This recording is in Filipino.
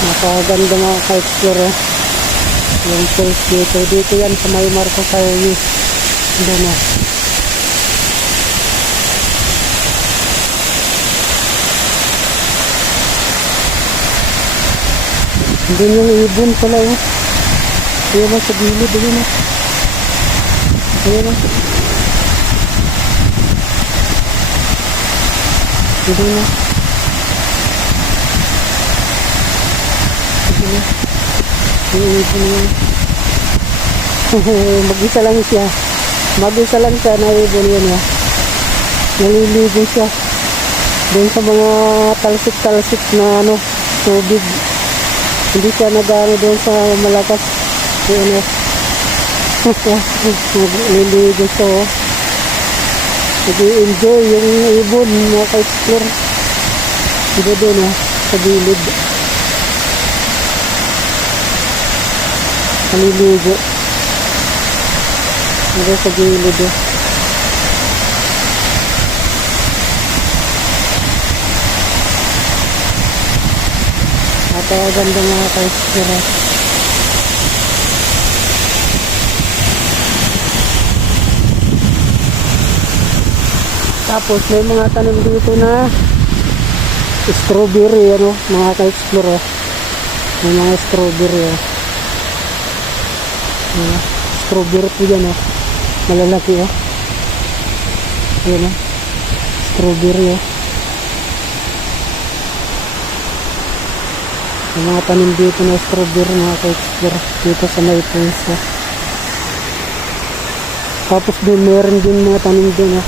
Napakaganda mga ka-explore. Yung falls dito. Dito yan sa may Marcos Highway. Doon na. Doon yung ibon pala yun. Ayan na sa gilid. Ayan na. Ayan na. Ayan na. Yung ibon yun. Mag-isa lang siya. Mag-isa lang siya na ibon yun. Naliligo siya. Doon sa mga talsik-talsik na tubig. Hindi siya nag-ano doon sa malakas. Yun naliligo siya. Nag-i-enjoy yung ibon mga ka-explore. Diba doon sa gilid. Naliligo. Diba sa gilid At ganda mga ka-explore. Tapos may mga tanim dito na strawberry mga ka-explore. May mga strawberry strawberry po yan malalaki yan strawberry May mga tanim dito na strawberry mga ka-explore dito sa may pulsa. Tapos din meron din mga tanim din